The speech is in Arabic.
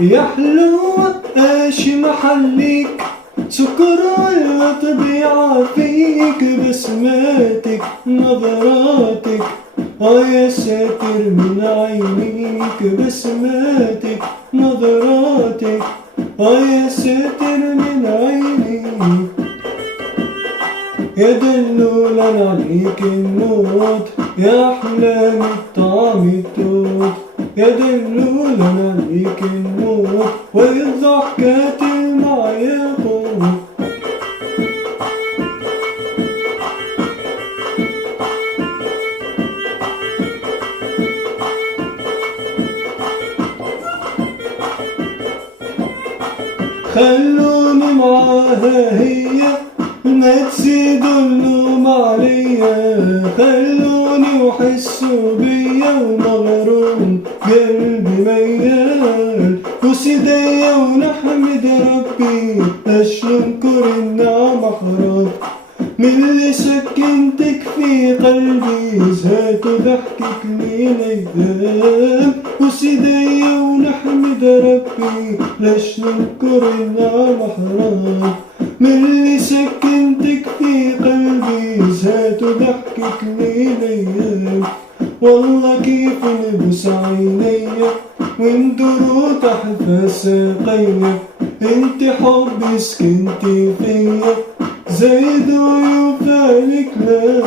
يا حلوة ايش محلك، سكر الطبيعة فيك، بسماتك نظراتك يا ساتر من عينيك، بسماتك نظراتك يا ساتر من عينيك. يا دلولا عليك النوت، يا أحلام الطعم التوت، يا دلولا عليك النوت، والضحكات المعيطوت. خلوني معاها هي، ما تزيدوا اللوم عليا، خلوني وحسوا بيا ومغروم قلبي ميال، وسيديا ونحمد ربي اش ننكر النعمة حرام، من اللي سكنتك في قلبي زهقت وضحكك لي الايام، وسيديا ونحمد ربي ليش ننكر النعمة حرام، من اللي سكنتك في قلبي زهقت وضحكك لي الايام. والله كيف نبوس عينيا وندرو تحت ساقيا، انت حبي سكنتي فيا زايد ويوفالك لا.